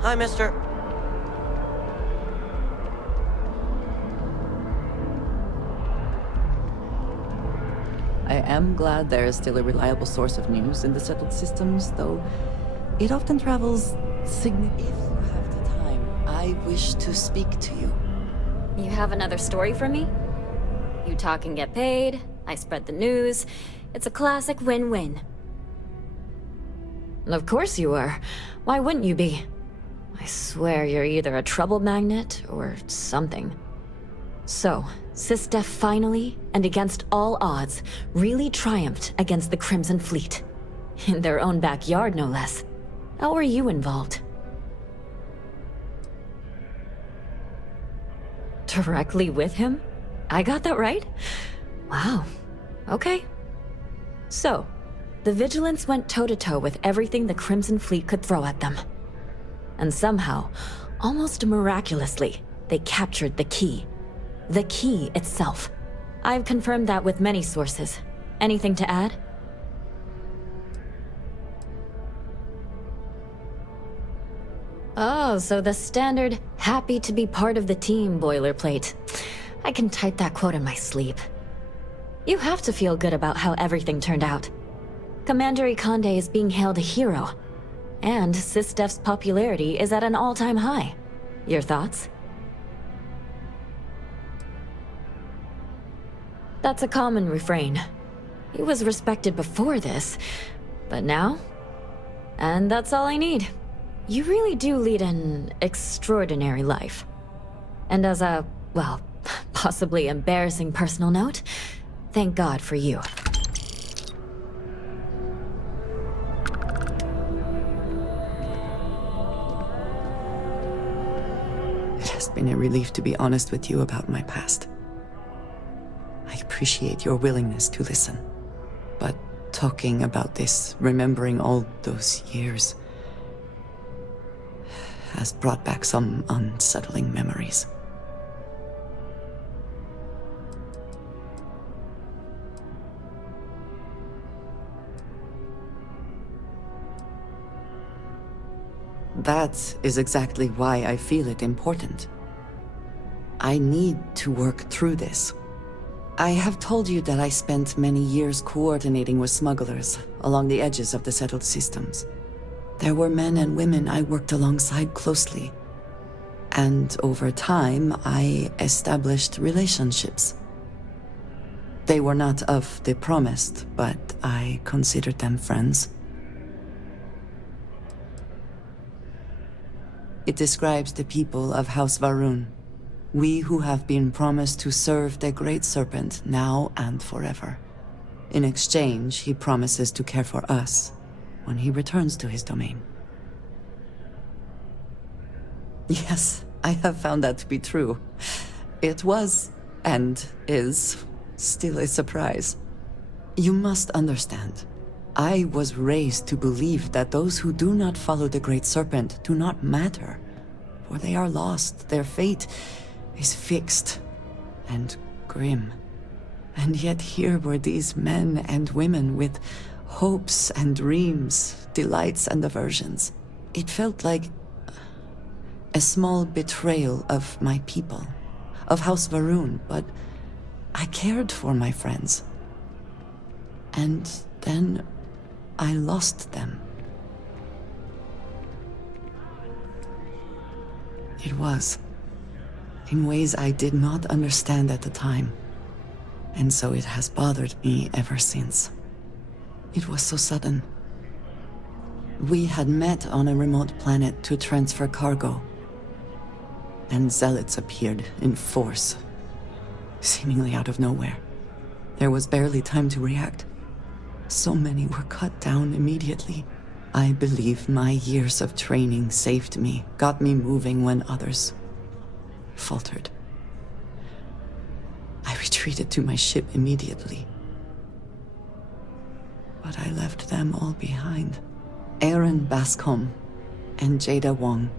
Hi, mister. I am glad there is still a reliable source of news in the settled systems, though it often travels If you have the time, I wish to speak to you. You have another story for me? You talk and get paid, I spread the news. It's a classic win-win. Of course you are. Why wouldn't you be? I swear you're either a trouble magnet or something. So, SysDef finally, and against all odds, really triumphed against the Crimson Fleet. In their own backyard, no less. How were you involved? Directly with him? I got that right? Wow. Okay. So, the Vigilance went toe-to-toe with everything the Crimson Fleet could throw at them. And somehow, almost miraculously, they captured the key. The key itself. I've confirmed that with many sources. Anything to add? Oh, so the standard happy to be part of the team boilerplate. I can type that quote in my sleep. You have to feel good about how everything turned out. Commander Ikande is being hailed a hero. And SysDef's popularity is at an all-time high. Your thoughts? That's a common refrain. He was respected before this, but now? And that's all I need. You really do lead an extraordinary life. And as a, well, possibly embarrassing personal note, thank God for you. It has been a relief to be honest with you about my past. I appreciate your willingness to listen. But talking about this, remembering all those years, has brought back some unsettling memories. That is exactly why I feel it important. I need to work through this. I have told you that I spent many years coordinating with smugglers along the edges of the settled systems. There were men and women I worked alongside closely. And over time, I established relationships. They were not of the promised, but I considered them friends. It describes the people of House Varun. We who have been promised to serve the Great Serpent now and forever. In exchange, he promises to care for us when he returns to his domain. Yes, I have found that to be true. It was, and is, still a surprise. You must understand, I was raised to believe that those who do not follow the Great Serpent do not matter, for they are lost, their fate is fixed and grim. And yet here were these men and women with hopes and dreams, delights and aversions. It felt like a small betrayal of my people, of House Varun, but I cared for my friends. And then I lost them. It was, in ways I did not understand at the time, and so it has bothered me ever since. It was so sudden. We had met on a remote planet to transfer cargo, and zealots appeared in force, seemingly out of nowhere. There was barely time to react. So many were cut down immediately. I believe my years of training saved me, got me moving when others faltered. I retreated to my ship immediately. But I left them all behind. Eren Bascom and Jaeda Huang.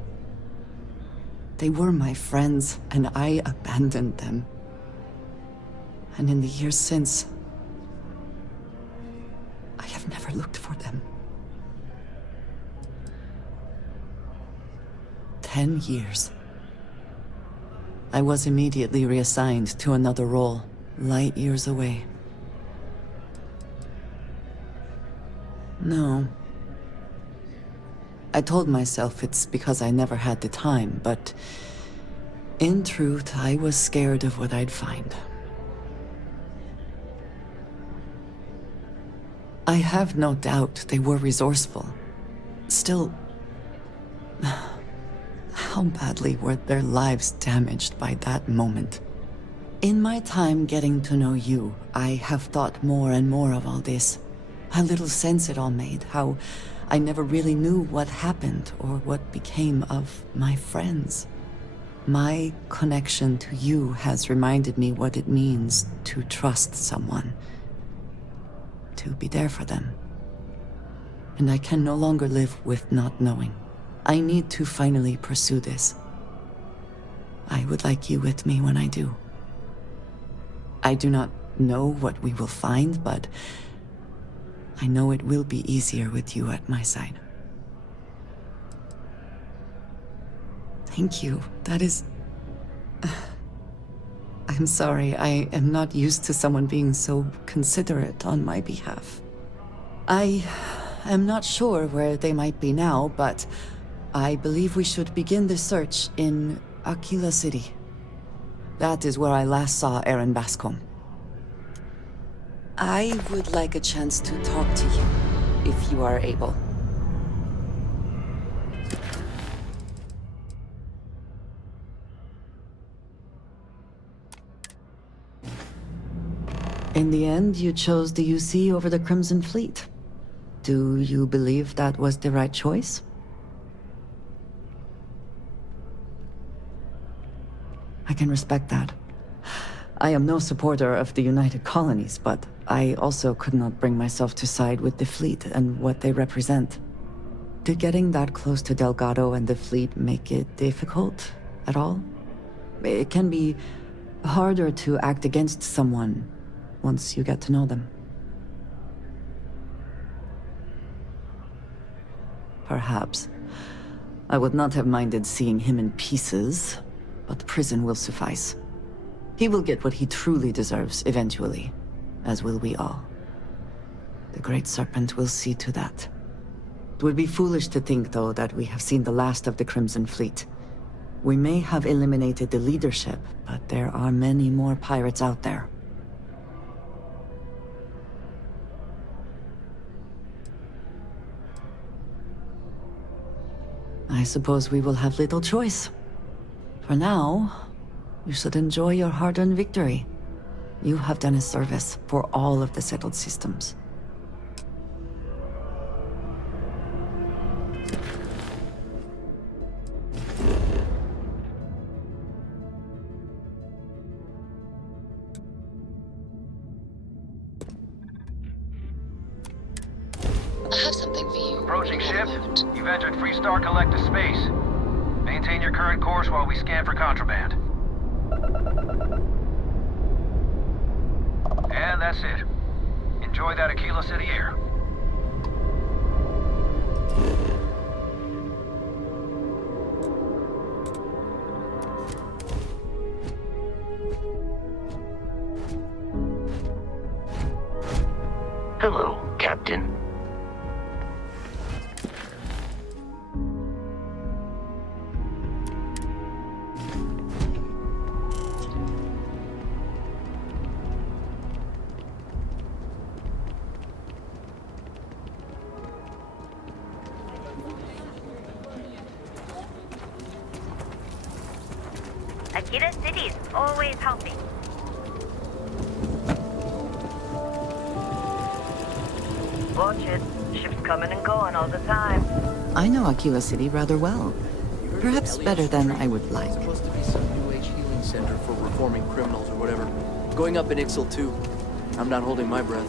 They were my friends, and I abandoned them. And in the years since, I have never looked for them. 10 years. I was immediately reassigned to another role, light years away. No. I told myself it's because I never had the time, but in truth, I was scared of what I'd find. I have no doubt they were resourceful. Still, how badly were their lives damaged by that moment? In my time getting to know you, I have thought more and more of all this. How little sense it all made, how I never really knew what happened or what became of my friends. My connection to you has reminded me what it means to trust someone, to be there for them. And I can no longer live with not knowing. I need to finally pursue this. I would like you with me when I do. I do not know what we will find, but I know it will be easier with you at my side. Thank you. That is... I'm sorry, I am not used to someone being so considerate on my behalf. I am not sure where they might be now, but I believe we should begin the search in Akila City. That is where I last saw Eren Bascom. I would like a chance to talk to you, if you are able. In the end, you chose the UC over the Crimson Fleet. Do you believe that was the right choice? I can respect that. I am no supporter of the United Colonies, but I also could not bring myself to side with the fleet and what they represent. Did getting that close to Delgado and the fleet make it difficult at all? It can be harder to act against someone once you get to know them. Perhaps. I would not have minded seeing him in pieces, but prison will suffice. He will get what he truly deserves eventually, as will we all. The Great Serpent will see to that. It would be foolish to think, though, that we have seen the last of the Crimson Fleet. We may have eliminated the leadership, but there are many more pirates out there. I suppose we will have little choice. For now, you should enjoy your hard-earned victory. You have done a service for all of the settled systems. I have something for you. Approaching ship. You've entered Freestar Collective space. Maintain your current course while we scan for contraband. And that's it. Enjoy that Akila City air. Hello, Captain. Jaeda City's always helping. Watch it. Ships coming and going all the time. I know Akila City rather well. Perhaps better than I would like. Supposed to be some new age healing center for reforming criminals or whatever. Going up in Ixal too. I'm not holding my breath.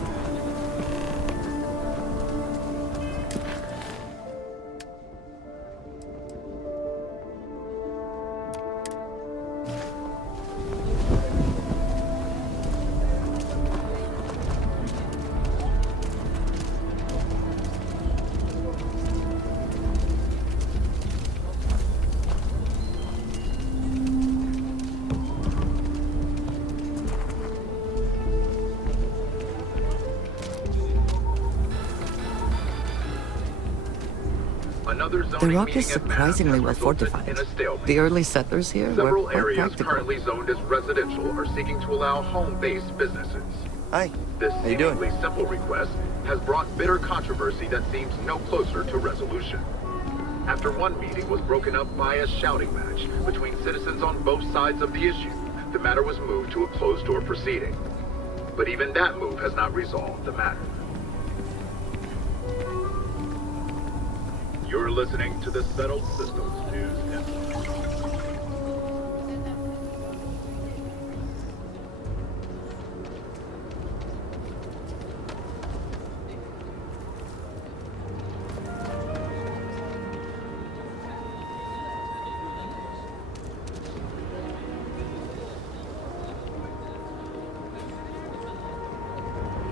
Another The zoning rock is meeting at Mass surprisingly has well resulted fortified. in a stalemate. The early settlers here were Several quite areas practical. currently zoned as residential are seeking to allow home-based businesses. Hi. This How you doing? seemingly simple request has brought bitter controversy that seems no closer to resolution. After one meeting was broken up by a shouting match between citizens on both sides of the issue, the matter was moved to a closed-door proceeding. But even that move has not resolved the matter. You're listening to the Settled Systems News Network.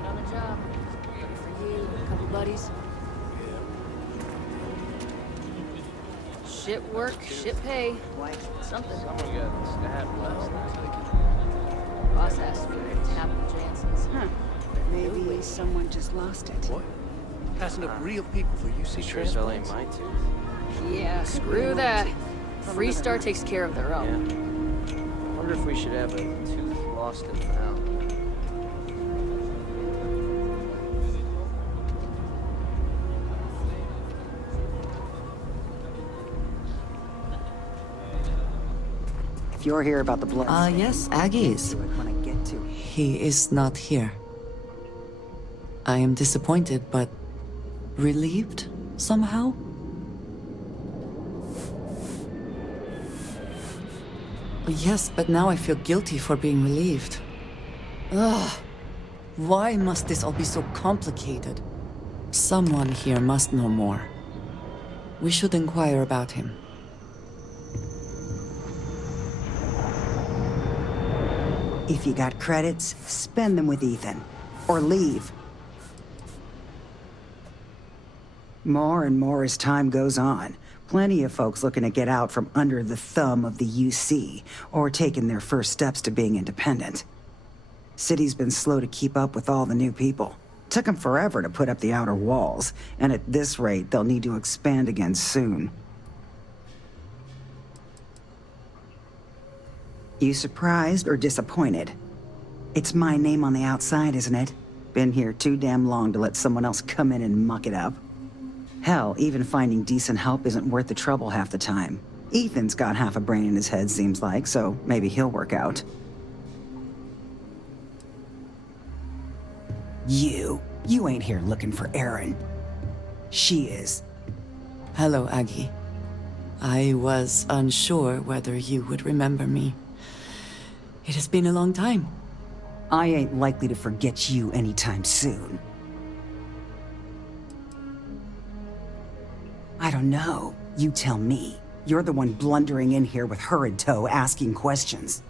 On the job. Ready for you, a couple buddies. Shit work, shit pay. Something. Someone got stabbed last night. Boss asked for Apple Jansen's. Huh. Maybe someone just lost it. What? Passing up real people for UC Sure as hell ain't transplants. my tooth. Yeah, screw that. Freestar takes care of their Yeah. own. Wonder if we should have a tooth lost in for now. If you're here about the blood. Yes, Aggie's. Do it when I get to it. He is not here. I am disappointed, but relieved somehow? Yes, but now I feel guilty for being relieved. Ugh. Why must this all be so complicated? Someone here must know more. We should inquire about him. If you got credits, spend them with Ethan. Or leave. More and more as time goes on. Plenty of folks looking to get out from under the thumb of the UC, or taking their first steps to being independent. City's been slow to keep up with all the new people. Took them forever to put up the outer walls, and at this rate, they'll need to expand again soon. You surprised or disappointed? It's my name on the outside, isn't it? Been here too damn long to let someone else come in and muck it up. Hell, even finding decent help isn't worth the trouble half the time. Ethan's got half a brain in his head, seems like, so maybe he'll work out. You ain't here looking for Eren. She is. Hello, Aggie. I was unsure whether you would remember me. It has been a long time. I ain't likely to forget you anytime soon. I don't know. You tell me. You're the one blundering in here with her in tow, asking questions.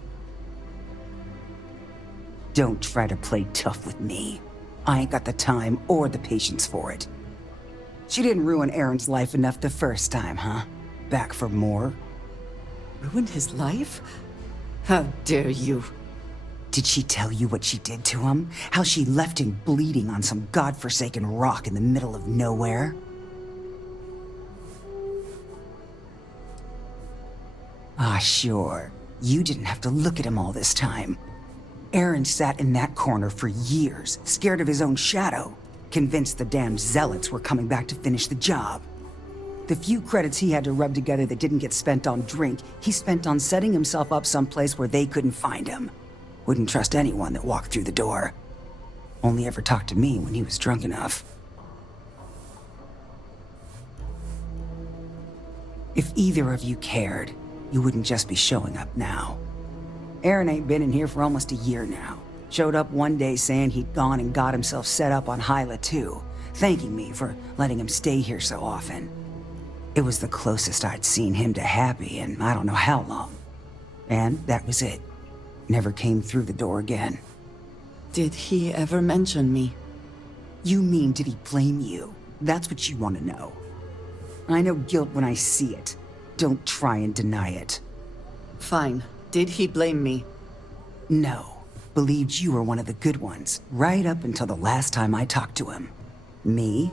Don't try to play tough with me. I ain't got the time or the patience for it. She didn't ruin Eren's life enough the first time, huh? Back for more? Ruined his life? How dare you? Did she tell you what she did to him? How she left him bleeding on some godforsaken rock in the middle of nowhere? Ah, sure. You didn't have to look at him all this time. Eren sat in that corner for years, scared of his own shadow, convinced the damn zealots were coming back to finish the job. The few credits he had to rub together that didn't get spent on drink, he spent on setting himself up someplace where they couldn't find him. Wouldn't trust anyone that walked through the door. Only ever talked to me when he was drunk enough. If either of you cared, you wouldn't just be showing up now. Eren ain't been in here for almost a year now. Showed up one day saying he'd gone and got himself set up on Hyla II, thanking me for letting him stay here so often. It was the closest I'd seen him to happy in I don't know how long. And that was it. Never came through the door again. Did he ever mention me? You mean, did he blame you? That's what you want to know. I know guilt when I see it. Don't try and deny it. Fine. Did he blame me? No. Believed you were one of the good ones, right up until the last time I talked to him. Me?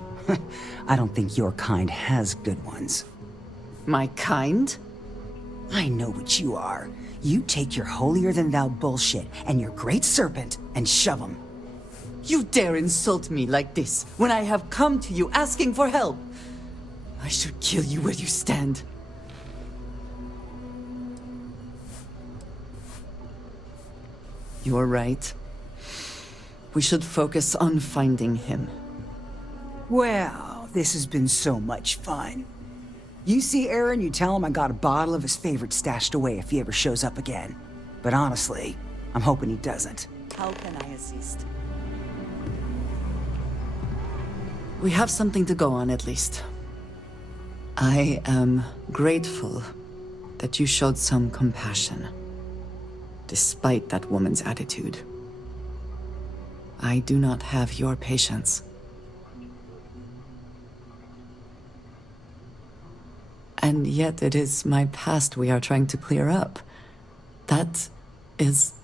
I don't think your kind has good ones. My kind? I know what you are. You take your holier-than-thou bullshit and your great serpent and shove them. You dare insult me like this when I have come to you asking for help. I should kill you where you stand. You're right. We should focus on finding him. Well, this has been so much fun. You see Eren, you tell him I got a bottle of his favorite stashed away if he ever shows up again. But honestly, I'm hoping he doesn't. How can I assist? We have something to go on, at least. I am grateful that you showed some compassion, despite that woman's attitude. I do not have your patience. And yet it is my past we are trying to clear up. That is...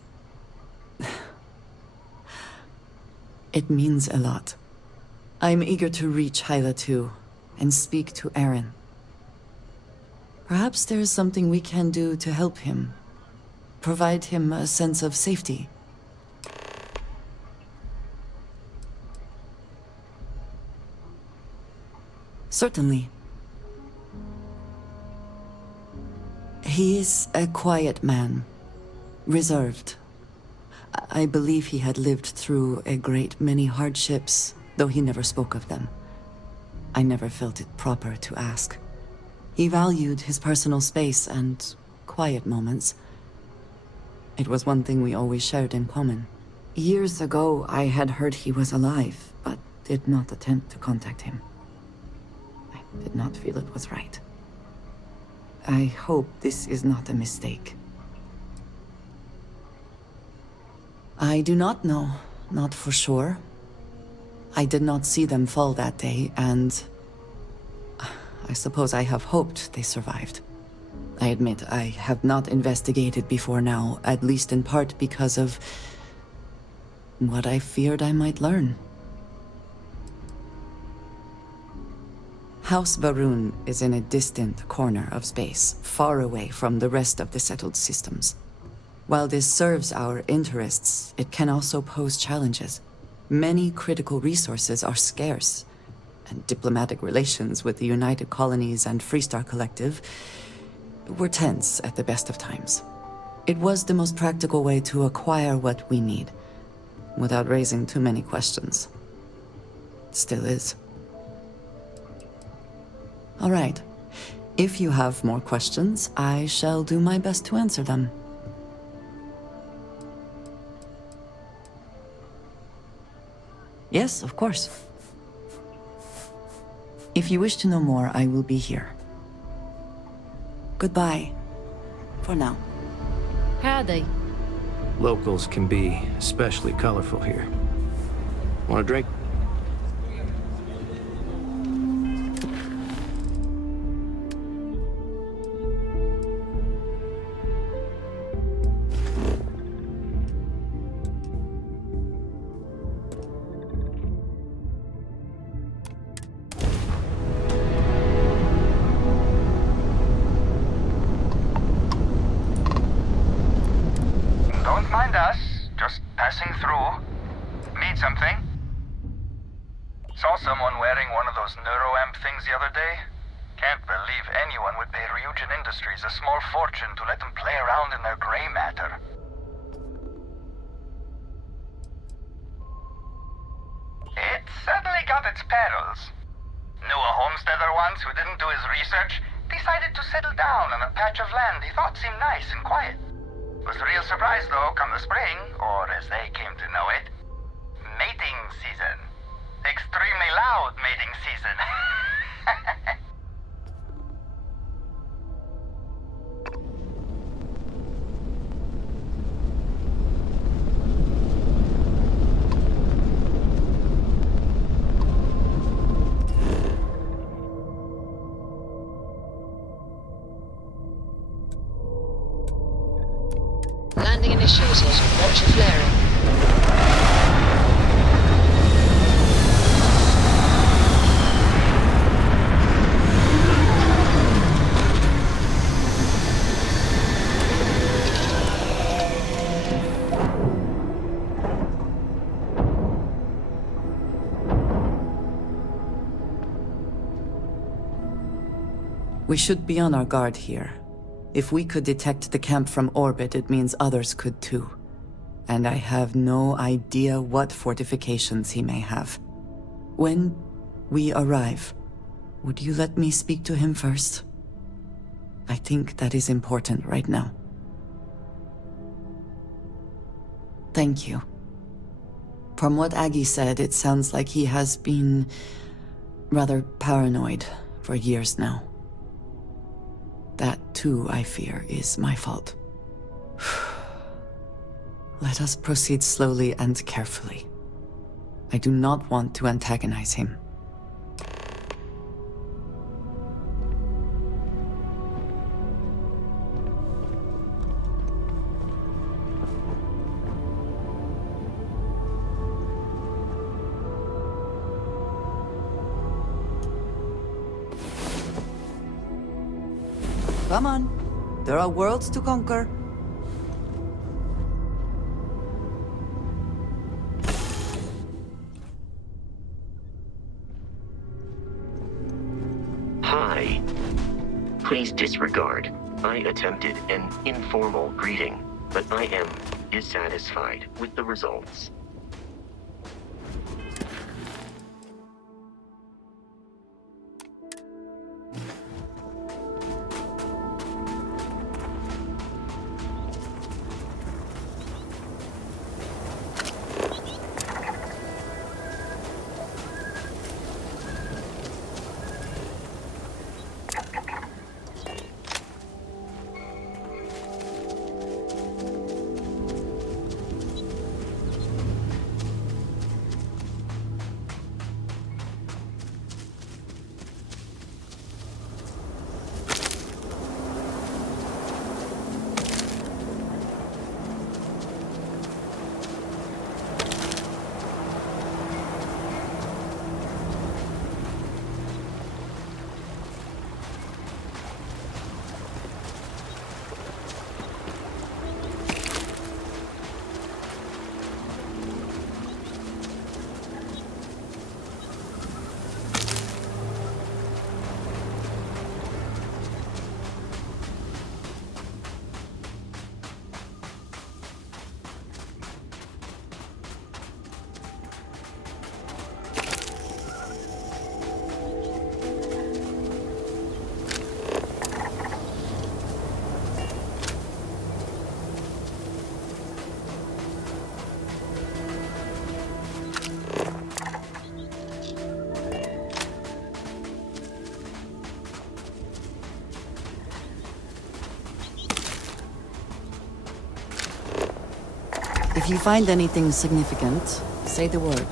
It means a lot. I'm eager to reach Hyla II and speak to Eren. Perhaps there is something we can do to help him. Provide him a sense of safety. Certainly. He is a quiet man, reserved. I believe he had lived through a great many hardships, though he never spoke of them. I never felt it proper to ask. He valued his personal space and quiet moments. It was one thing we always shared in common. Years ago, I had heard he was alive, but did not attempt to contact him. I did not feel it was right. I hope this is not a mistake. I do not know, not for sure. I did not see them fall that day, and I suppose I have hoped they survived. I admit I have not investigated before now, at least in part because of what I feared I might learn. House Varun is in a distant corner of space, far away from the rest of the settled systems. While this serves our interests, it can also pose challenges. Many critical resources are scarce, and diplomatic relations with the United Colonies and Freestar Collective were tense at the best of times. It was the most practical way to acquire what we need, without raising too many questions. Still is. All right. If you have more questions, I shall do my best to answer them. Yes, of course. If you wish to know more, I will be here. Goodbye. For now. Howdy. Locals can be especially colorful here. Want a drink? Don't mind us. Just passing through. Need something? Saw someone wearing one of those neuroamp things the other day. Can't believe anyone would pay Ryujin Industries a small fortune to let them play around in their gray matter. It certainly got its perils. Knew a homesteader once who didn't do his research, decided to settle down on a patch of land he thought seemed nice and quiet. Was real surprised though, come the spring, or as they came to know it, mating season. Extremely loud mating season. Landing initiated. Watch for flaring. We should be on our guard here. If we could detect the camp from orbit, it means others could too. And I have no idea what fortifications he may have. When we arrive, would you let me speak to him first? I think that is important right now. Thank you. From what Aggie said, it sounds like he has been rather paranoid for years now. That, too, I fear, is my fault. Let us proceed slowly and carefully. I do not want to antagonize him. Come on. There are worlds to conquer. Hi. Please disregard. I attempted an informal greeting, but I am dissatisfied with the results. If you find anything significant, say the word.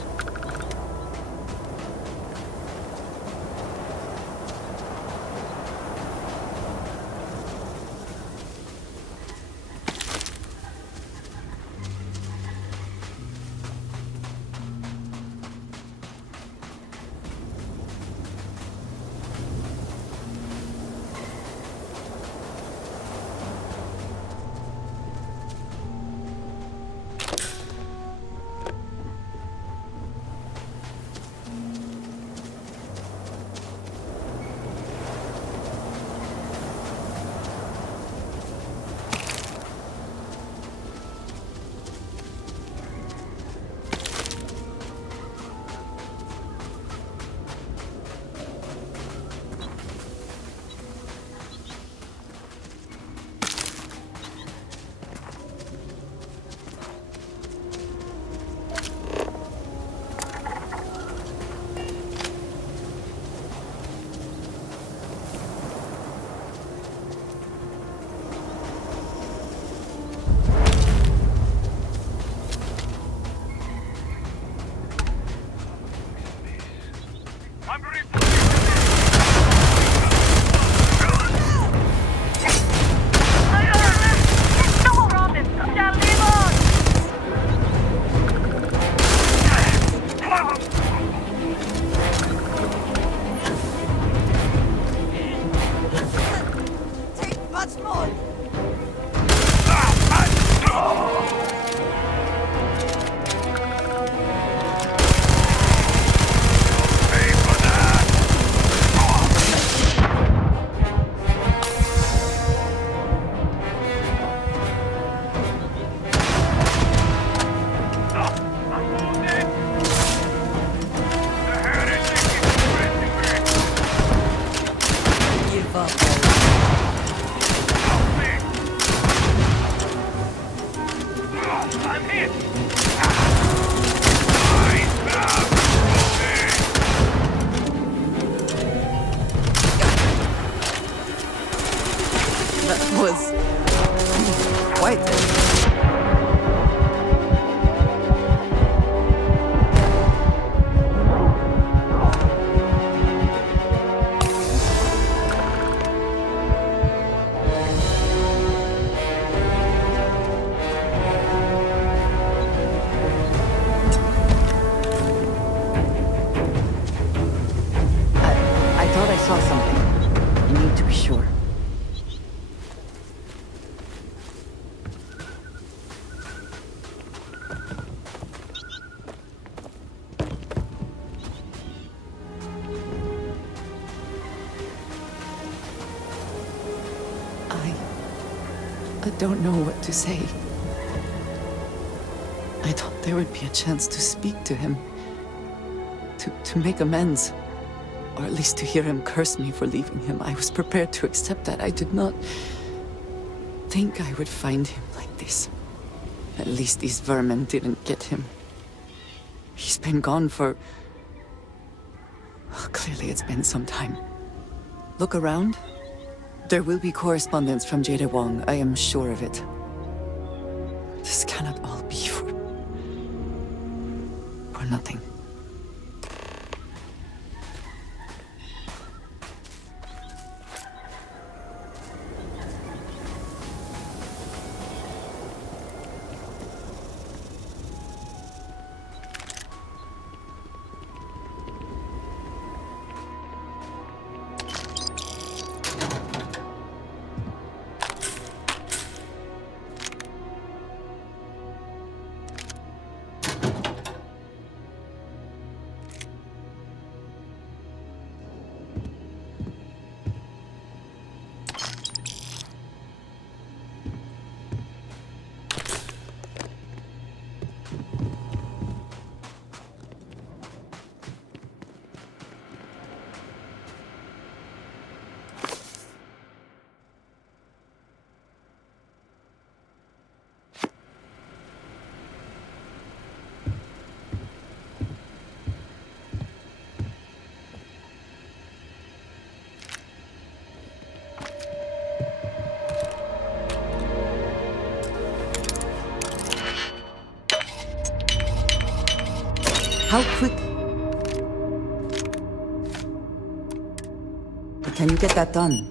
I'm hit! That was quite I thought I saw something. I need to be sure. I don't know what to say. I thought there would be a chance to speak to him. To make amends. Or at least to hear him curse me for leaving him. I was prepared to accept that. I did not think I would find him like this. At least these vermin didn't get him. He's been gone for... Well, clearly it's been some time. Look around. There will be correspondence from Jaeda Huang, I am sure of it. This cannot all be for nothing. How quick... Can you get that done?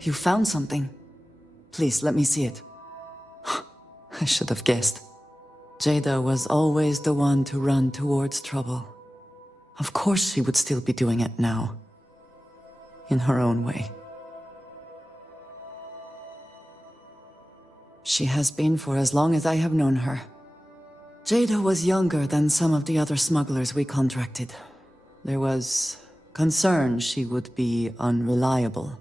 You found something. Please, let me see it. I should have guessed. Jaeda was always the one to run towards trouble. Of course she would still be doing it now. In her own way. She has been for as long as I have known her. Jaeda was younger than some of the other smugglers we contracted. There was concern she would be unreliable.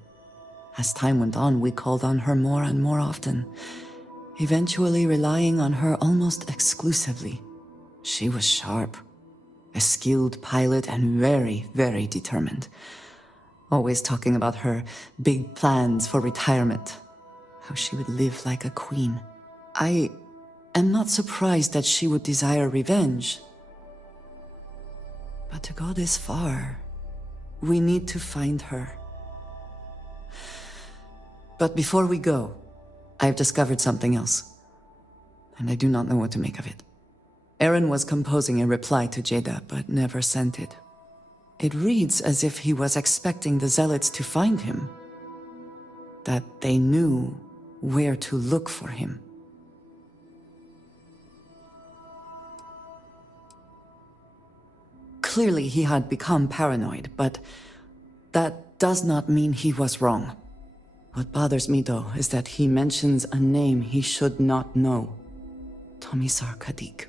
As time went on, we called on her more and more often. eventually relying on her almost exclusively. She was sharp, a skilled pilot and very, very determined. Always talking about her big plans for retirement, how she would live like a queen. I am not surprised that she would desire revenge. But to go this far, we need to find her. But before we go, I've discovered something else, and I do not know what to make of it. Eren was composing a reply to Jaeda, but never sent it. It reads as if he was expecting the Zealots to find him, that they knew where to look for him. Clearly he had become paranoid, but that does not mean he was wrong. What bothers me, though, is that he mentions a name he should not know. Tomisar Kadik.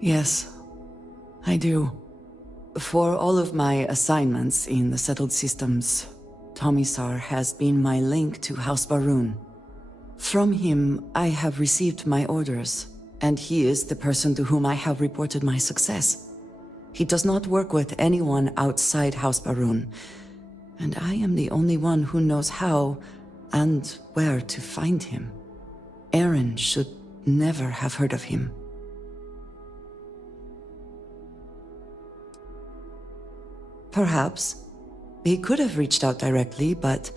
Yes, I do. For all of my assignments in the settled systems, Tomisar has been my link to House Barun. From him, I have received my orders, and he is the person to whom I have reported my success. He does not work with anyone outside House Barun, and I am the only one who knows how and where to find him. Eren should never have heard of him. Perhaps he could have reached out directly, but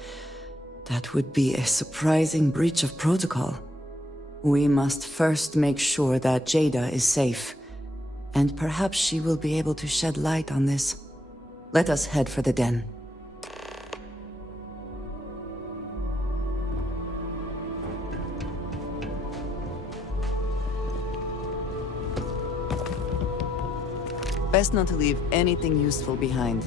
that would be a surprising breach of protocol. We must first make sure that Jaeda is safe, and perhaps she will be able to shed light on this. Let us head for the den. Best not to leave anything useful behind.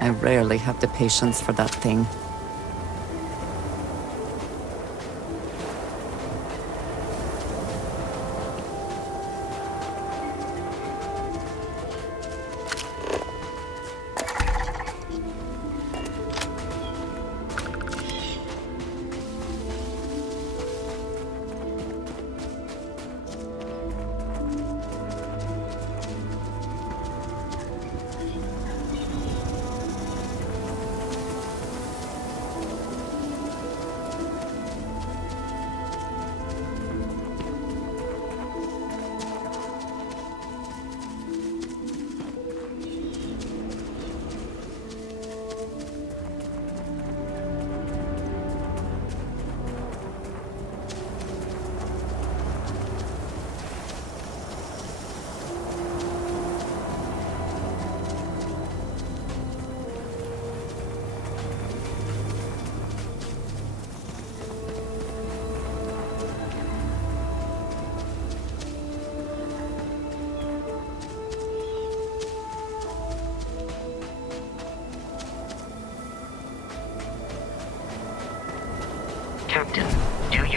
I rarely have the patience for that thing.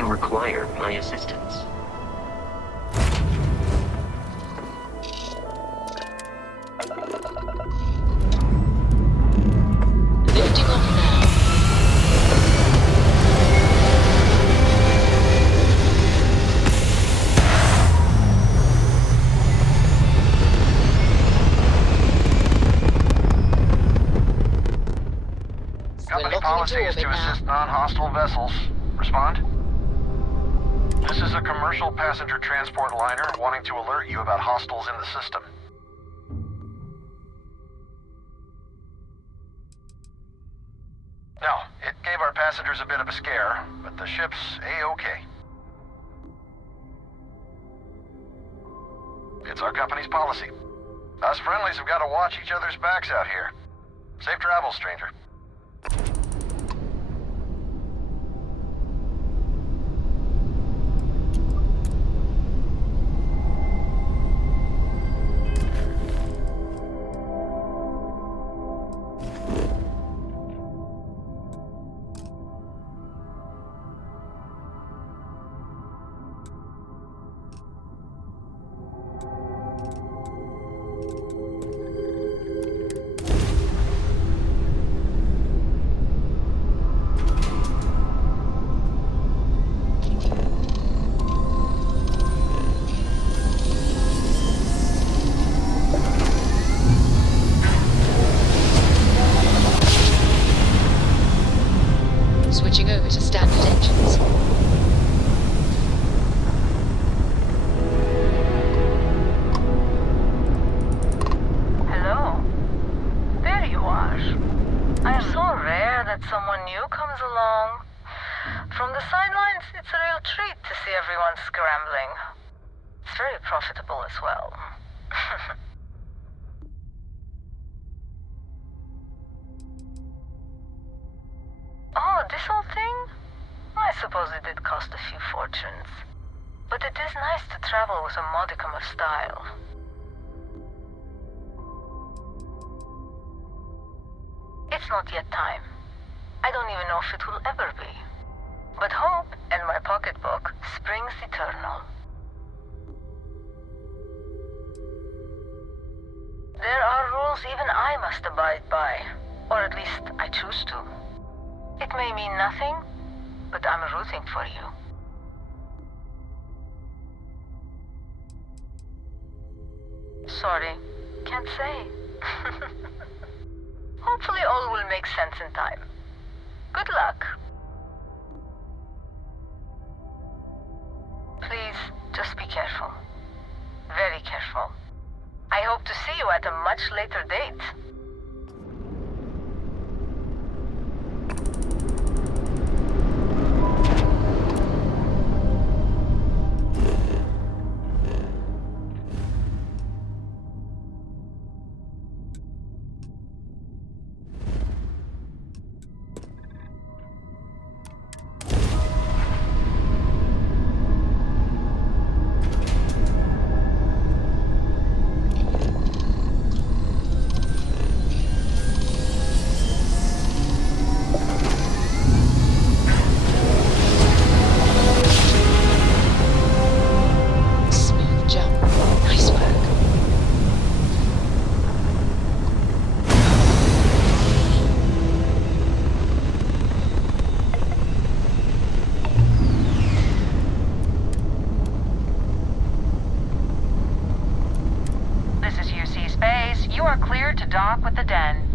you require my assistance? Lifting off now. Company locking policy into is to orbit now. assist non-hostile vessels. Respond. This is a commercial passenger transport liner wanting to alert you about hostiles in the system. No, it gave our passengers a bit of a scare, but the ship's A-okay. It's our company's policy. Us friendlies have got to watch each other's backs out here. Safe travels, stranger. Switching over to standard engines. Hello. There you are. I'm so rare that someone new comes along. From the sidelines, it's a real treat to see everyone scrambling. It's very profitable as well. Oh, this whole thing? I suppose it did cost a few fortunes. But it is nice to travel with a modicum of style. It's not yet time. I don't even know if it will ever be. But hope and my pocketbook springs eternal. There are rules even I must abide by. Or at least I choose to. It may mean nothing, but I'm rooting for you. Sorry, can't say. Hopefully all will make sense in time. Good luck. Please, just be careful. Very careful. I hope to see you at a much later date. Dock with the den.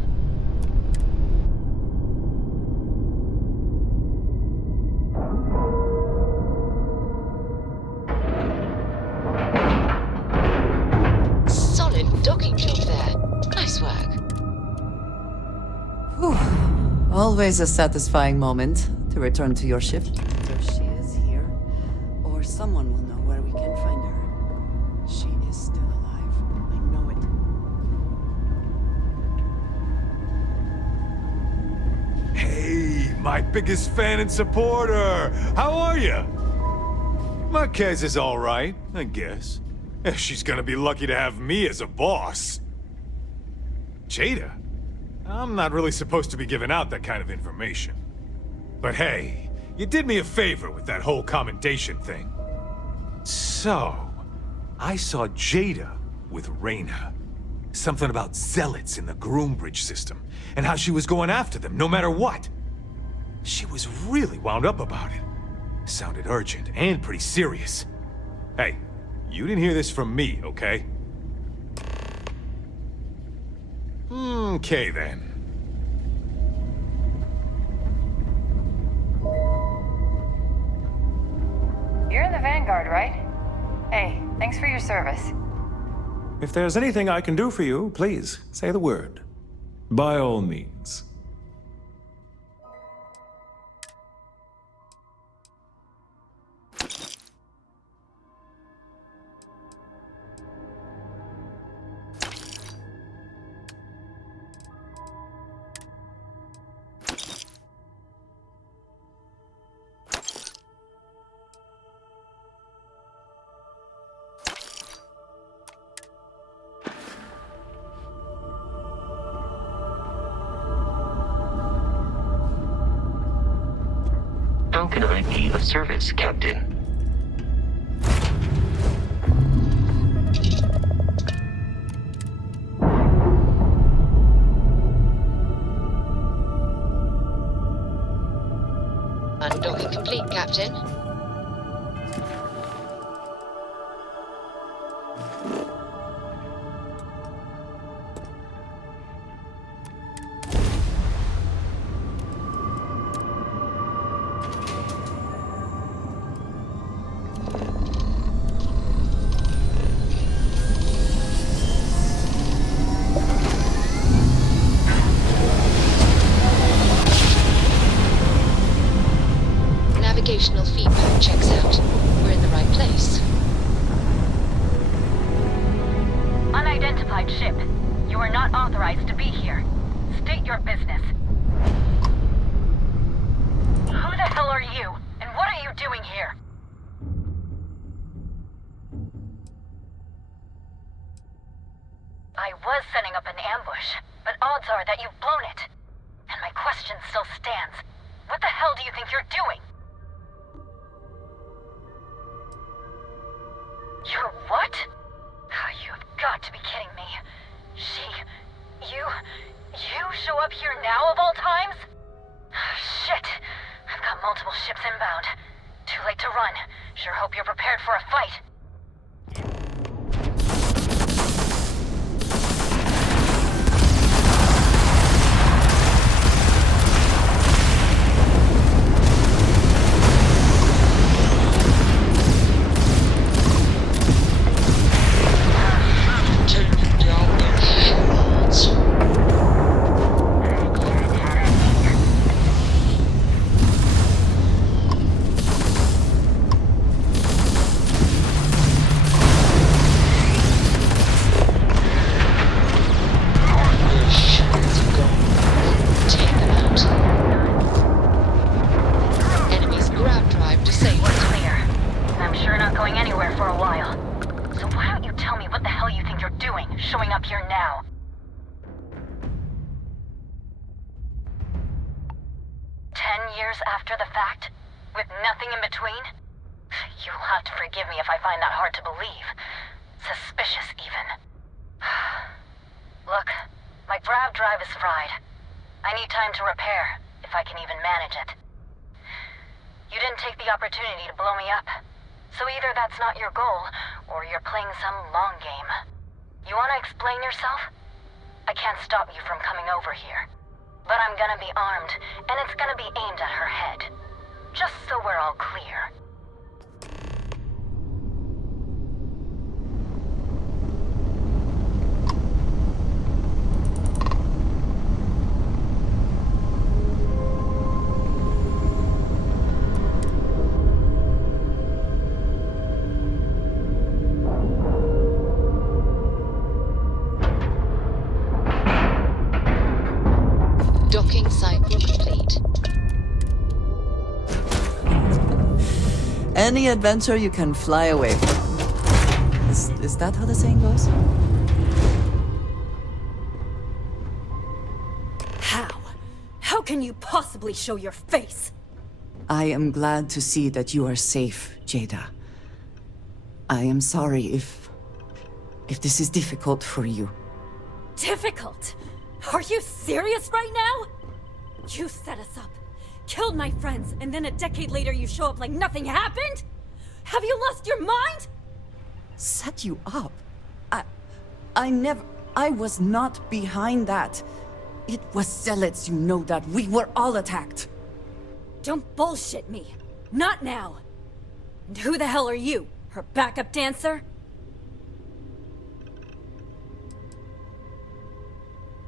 Solid docking job there. Nice work. Whew. Always a satisfying moment to return to your ship. Either she is here, or someone will know where we can find her. She is still alive. I know it. Hey, my biggest fan and supporter! How are you? Marquez is all right, I guess. She's gonna be lucky to have me as a boss. Jaeda? I'm not really supposed to be giving out that kind of information. But hey, you did me a favor with that whole commendation thing. So, I saw Jaeda with Reyna. Something about zealots in the Groombridge system, and how she was going after them no matter what. She was really wound up about it. Sounded urgent and pretty serious. Hey, you didn't hear this from me, okay? Okay then. You're in the Vanguard, right? Hey, thanks for your service. If there's anything I can do for you, please say the word. By all means. How can I be of service, Captain? Undocking complete, Captain. Navigational feedback checks out. We're in the right place. Unidentified ship. You are not authorized to be here. State your business. Who the hell are you? And what are you doing here? I was setting up an ambush, but odds are that you've blown it. And my question still stands. What the hell do you think you're doing? You're what? You've got to be kidding me. You show up here now of all times? Shit. I've got multiple ships inbound. Too late to run. Sure hope you're prepared for a fight. Docking cycle complete. Any adventure you can fly away from. Is that how the saying goes? How? How can you possibly show your face? I am glad to see that you are safe, Jaeda. I am sorry if this is difficult for you. Difficult? Are you serious right now? You set us up, killed my friends, and then a decade later you show up like nothing happened? Have you lost your mind? Set you up? I was not behind that. It was Zealots, you know that. We were all attacked. Don't bullshit me. Not now. And who the hell are you? Her backup dancer?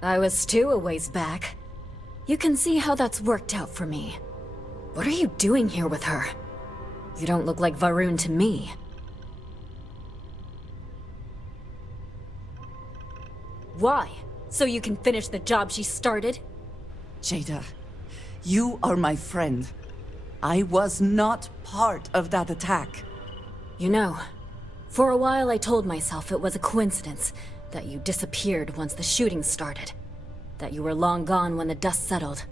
I was too a ways back. You can see how that's worked out for me. What are you doing here with her? You don't look like Varun to me. Why? So you can finish the job she started? Jaeda, you are my friend. I was not part of that attack. You know, for a while I told myself it was a coincidence that you disappeared once the shooting started. That you were long gone when the dust settled.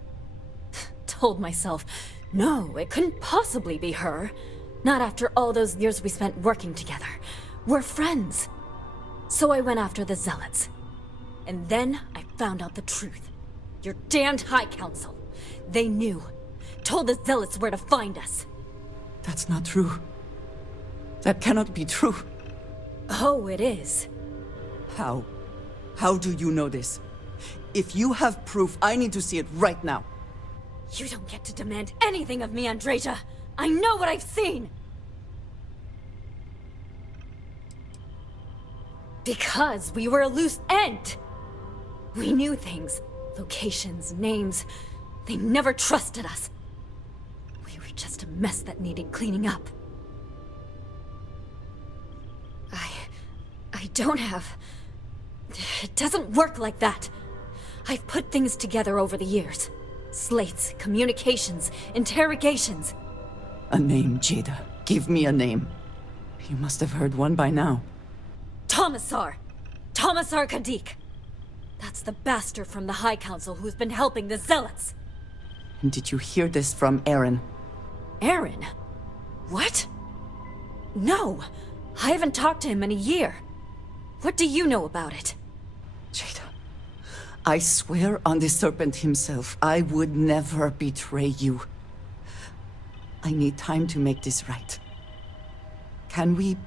Told myself, no, it couldn't possibly be her. Not after all those years we spent working together. We're friends. So I went after the Zealots. And then I found out the truth. Your damned High Council. They knew. Told the Zealots where to find us. That's not true. That cannot be true. Oh, it is. How? How do you know this? If you have proof, I need to see it right now. You don't get to demand anything of me, Andreja. I know what I've seen! Because we were a loose end! We knew things. Locations, names. They never trusted us. We were just a mess that needed cleaning up. I don't have... It doesn't work like that. I've put things together over the years. Slates, communications, interrogations. A name, Jaeda. Give me a name. You must have heard one by now. Tomisar! Tomisar Kadik! That's the bastard from the High Council who's been helping the Zealots! And did you hear this from Eren? Eren? What? No! I haven't talked to him in a year. What do you know about it? Jaeda, I swear on the Serpent himself, I would never betray you. I need time to make this right. Can we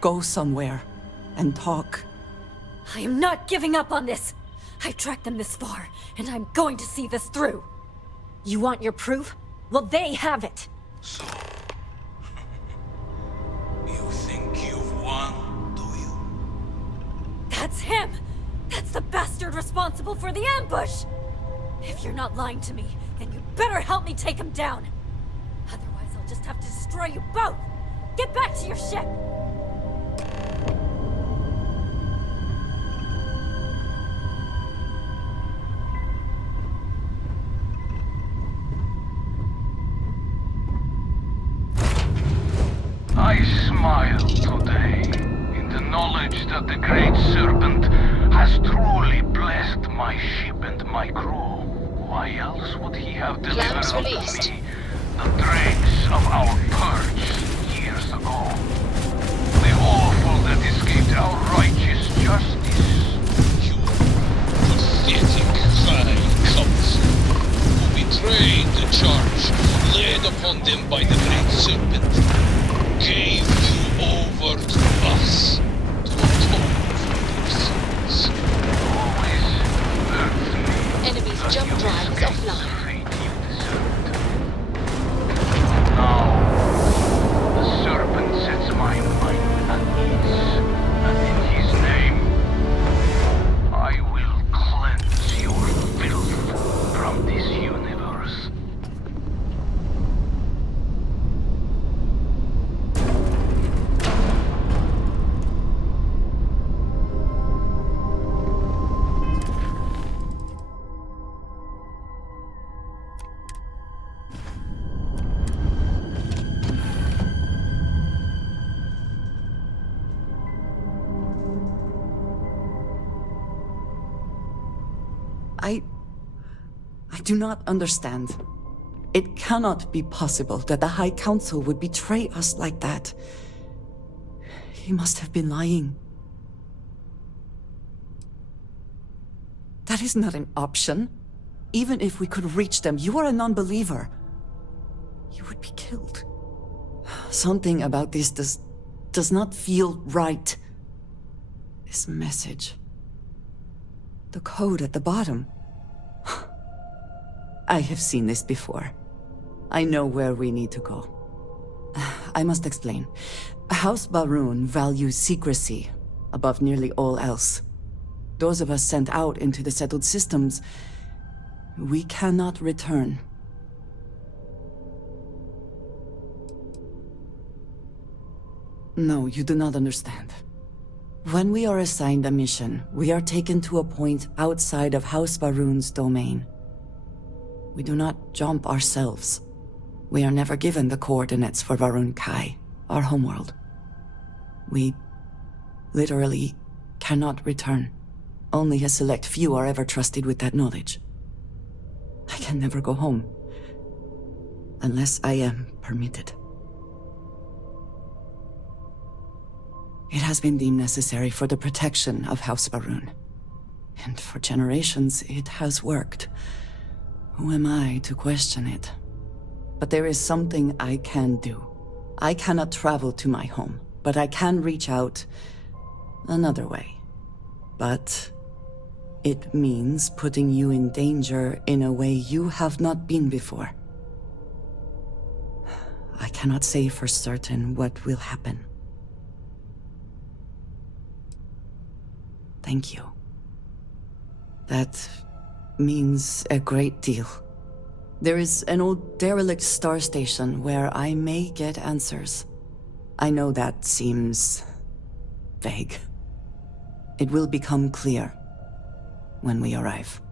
go somewhere and talk? I am not giving up on this! I've tracked them this far, and I'm going to see this through. You want your proof? Well, they have it! So... you think you've won, do you? That's him! That's the bastard responsible for the ambush! If you're not lying to me, then you better help me take him down! Otherwise, I'll just have to destroy you both! Get back to your ship! I smile today in the knowledge that the Great Serpent has truly blessed my ship and my crew. Why else would he have delivered unto me the dregs of our purge years ago? The awful that escaped our righteous justice. You pathetic High Council, who betrayed the charge laid upon them by the Great Serpent, gave you over to us to atone for their sins. Always earthly. Enemy's jump drive is offline. Now, the serpent sets my mind at ease, and in his name, I will cleanse your filth from this universe. I do not understand. It cannot be possible that the High Council would betray us like that. He must have been lying. That is not an option. Even if we could reach them, you are a non-believer. You would be killed. Something about this does not feel right. This message. The code at the bottom. I have seen this before. I know where we need to go. I must explain. House Baroon values secrecy above nearly all else. Those of us sent out into the settled systems, we cannot return. No, you do not understand. When we are assigned a mission, we are taken to a point outside of House Baroon's domain. We do not jump ourselves. We are never given the coordinates for Varun Kai, our homeworld. We literally cannot return. Only a select few are ever trusted with that knowledge. I can never go home. Unless I am permitted. It has been deemed necessary for the protection of House Baroon. And for generations, it has worked. Who am I to question it? But there is something I can do. I cannot travel to my home, but I can reach out another way. But it means putting you in danger in a way you have not been before. I cannot say for certain what will happen. Thank you. That means a great deal. There is an old derelict star station where I may get answers. I know that seems vague. It will become clear when we arrive.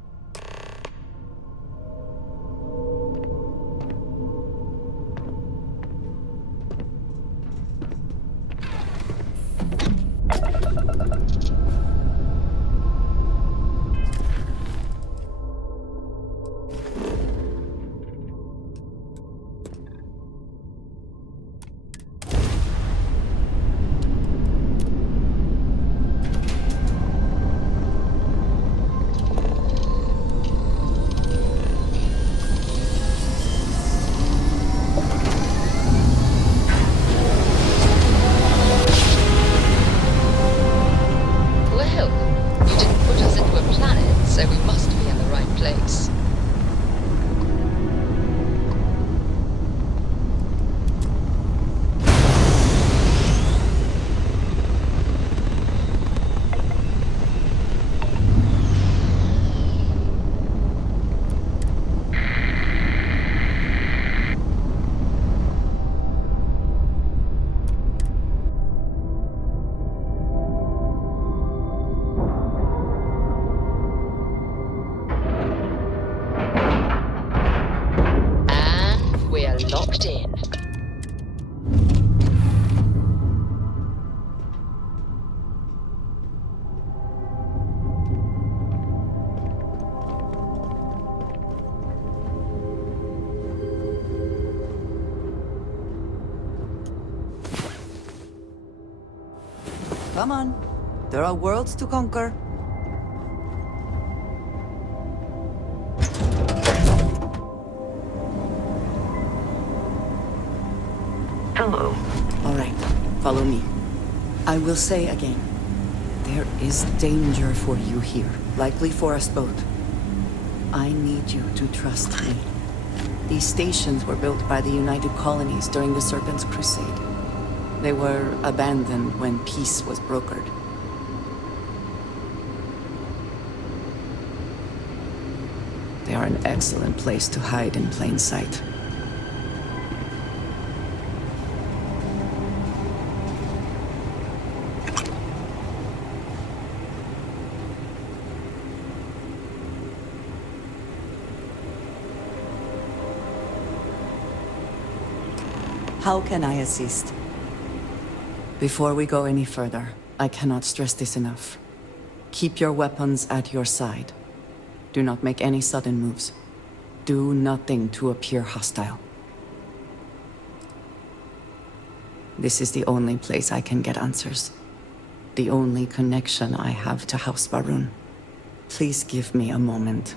Locked in. Come on. There are worlds to conquer. Hello. All right, follow me. I will say again, there is danger for you here, likely for us both. I need you to trust me. These stations were built by the United Colonies during the Serpent's Crusade. They were abandoned when peace was brokered. They are an excellent place to hide in plain sight. How can I assist? Before we go any further, I cannot stress this enough. Keep your weapons at your side. Do not make any sudden moves. Do nothing to appear hostile. This is the only place I can get answers. The only connection I have to House Va'ruun. Please give me a moment.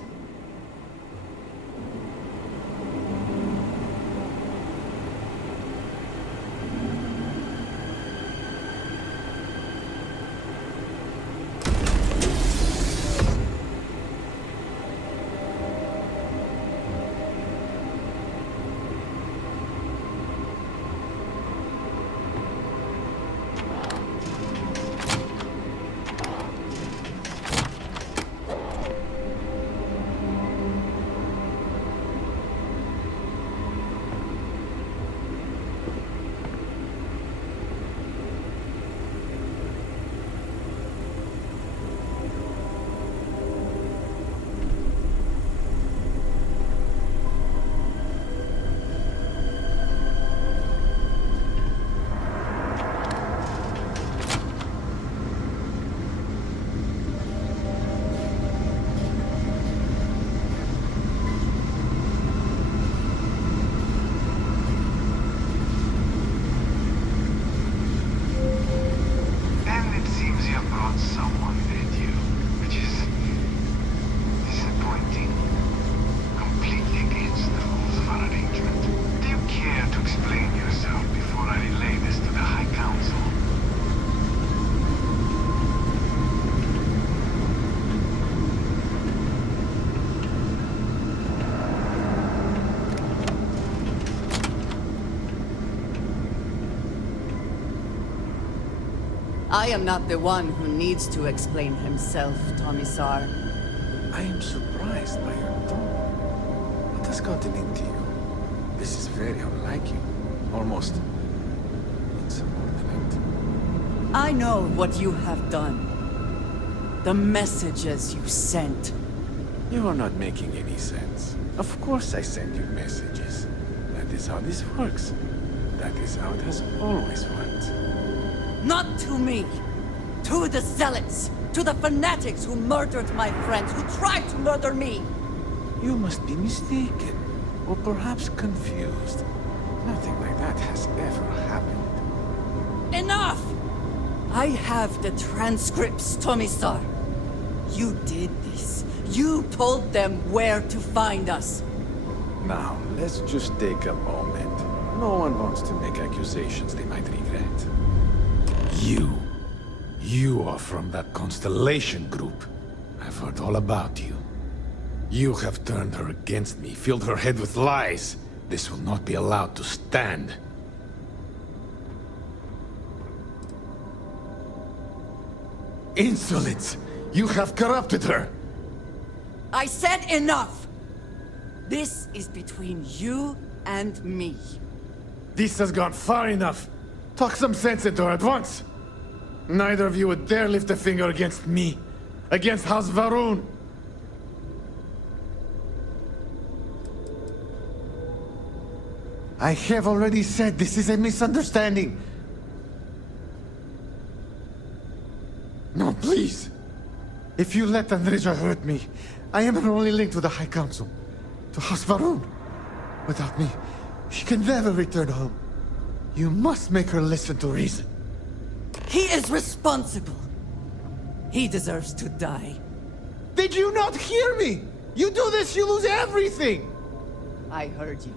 I am not the one who needs to explain himself, Tomisar. I am surprised by your tone. What has gotten into you? This is very unlike you. Almost insubordinate. I know what you have done. The messages you sent. You are not making any sense. Of course I send you messages. That is how this works. That is how it has always worked. Not to me! To the Zealots! To the fanatics who murdered my friends, who tried to murder me! You must be mistaken, or perhaps confused. Nothing like that has ever happened. Enough! I have the transcripts, Tomisar. You did this. You told them where to find us. Now, let's just take a moment. No one wants to make accusations they might regret. You are from that Constellation group. I've heard all about you. You have turned her against me, filled her head with lies. This will not be allowed to stand. Insolence! You have corrupted her! I said enough! This is between you and me. This has gone far enough. Talk some sense into her at once. Neither of you would dare lift a finger against me. Against House Va'ruun. I have already said this is a misunderstanding. No, please. If you let Andreja hurt me, I am her only link to the High Council. To House Va'ruun. Without me, she can never return home. You must make her listen to reason. He is responsible. He deserves to die. Did you not hear me? You do this, you lose everything! I heard you.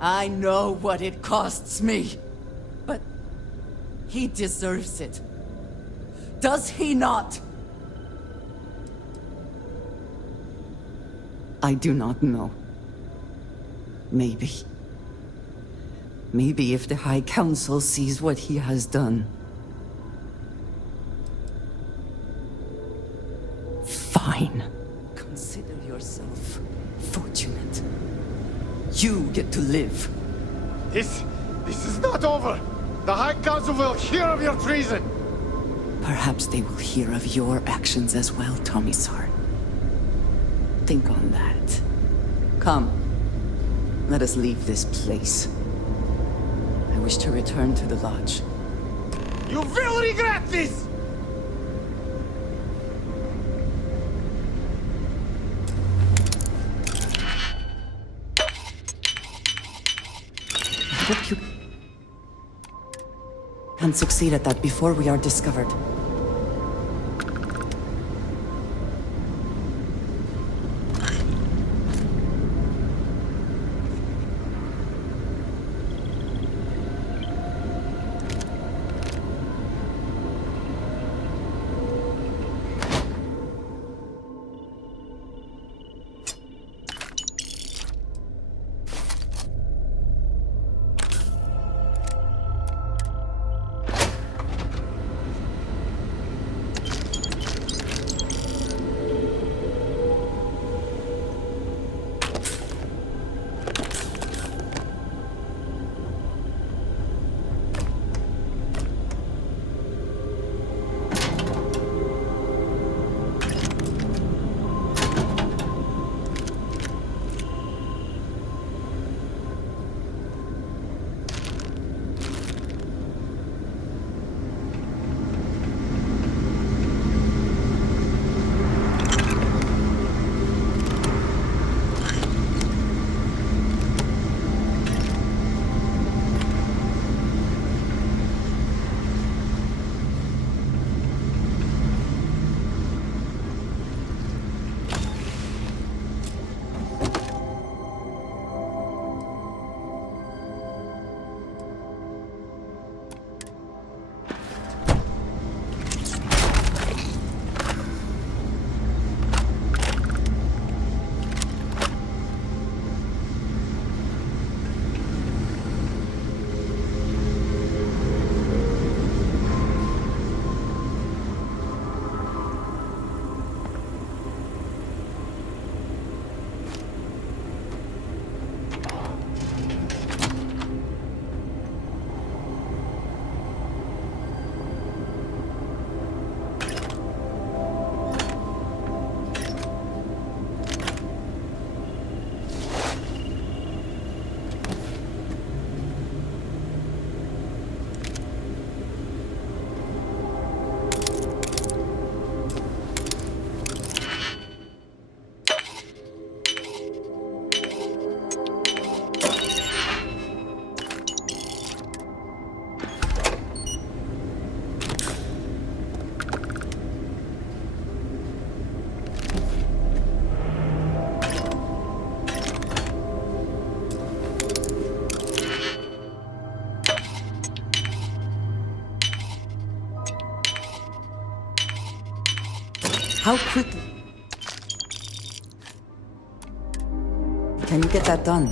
I know what it costs me. But he deserves it. Does he not? I do not know. Maybe. Maybe if the High Council sees what he has done. Fine. Consider yourself fortunate. You get to live. This is not over! The High Council will hear of your treason! Perhaps they will hear of your actions as well, Tomisar. Think on that. Come. Let us leave this place. I wish to return to the lodge. You will regret this! and succeed at that before we are discovered. How quickly can you get that done?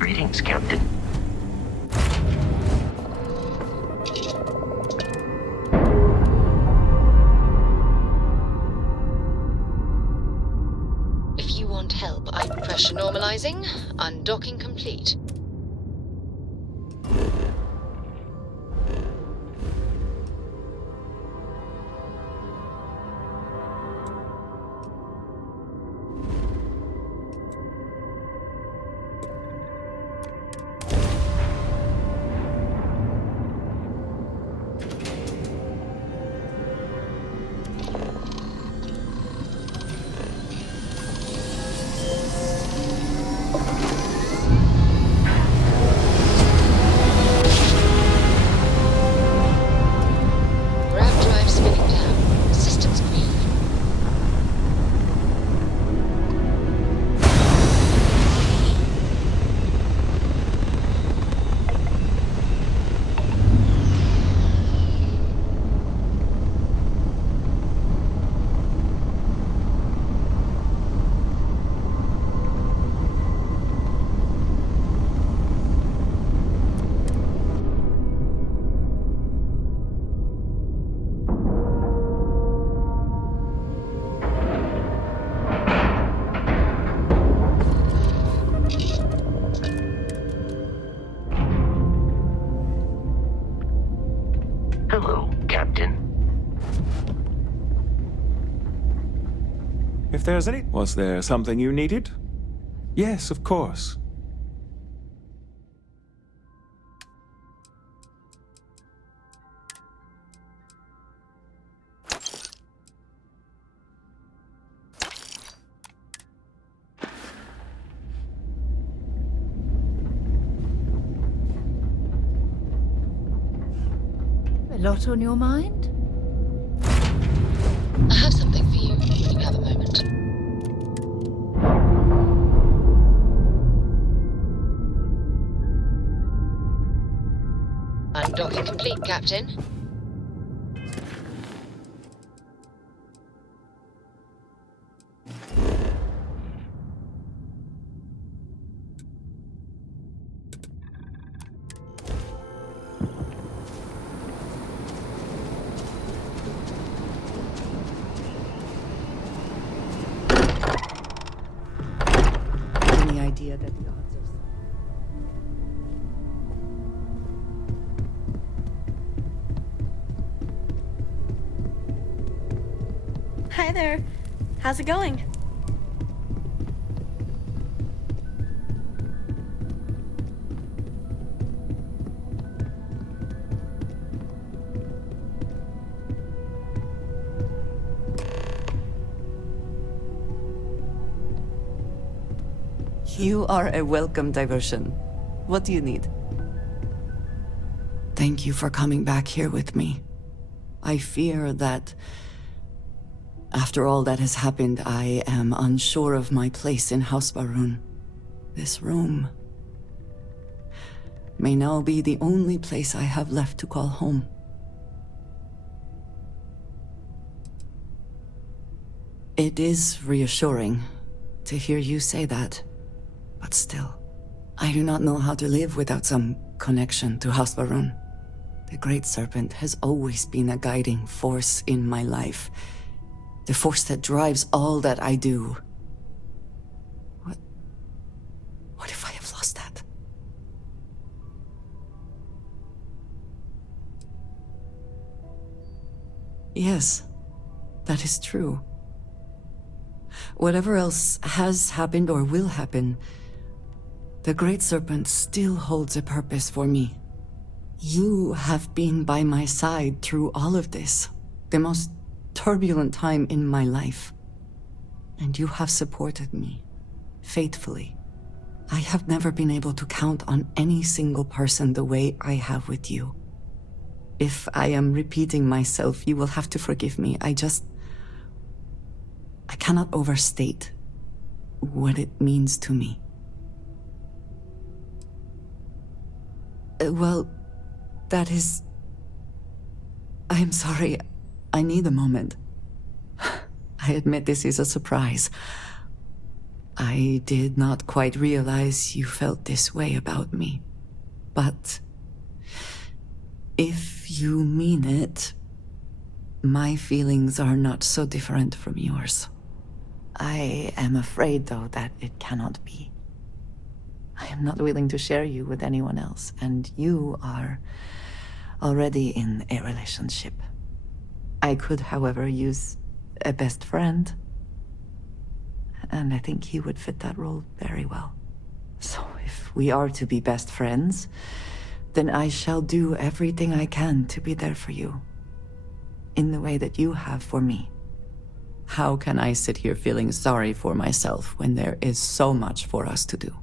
Greetings, Captain. If you want help, pressure normalizing. Undocking complete. If there's any... Was there something you needed? Yes, of course. A lot on your mind? I have something for you when you have a moment. Undocking complete, Captain. Any idea that the odds are... Hi there. How's it going? You are a welcome diversion. What do you need? Thank you for coming back here with me. I fear that after all that has happened, I am unsure of my place in House Baroon. This room may now be the only place I have left to call home. It is reassuring to hear you say that, but still, I do not know how to live without some connection to House Baroon. The Great Serpent has always been a guiding force in my life. The force that drives all that I do. What if I have lost that? Yes, that is true. Whatever else has happened or will happen, the Great Serpent still holds a purpose for me. You have been by my side through all of this, the most turbulent time in my life. And you have supported me, faithfully. I have never been able to count on any single person the way I have with you. If I am repeating myself, you will have to forgive me. I cannot overstate what it means to me. Well, that is... I am sorry. I need a moment. I admit this is a surprise. I did not quite realize you felt this way about me. But if you mean it, my feelings are not so different from yours. I am afraid, though, that it cannot be. I am not willing to share you with anyone else, and you are already in a relationship. I could, however, use a best friend, and I think he would fit that role very well. So if we are to be best friends, then I shall do everything I can to be there for you, in the way that you have for me. How can I sit here feeling sorry for myself when there is so much for us to do?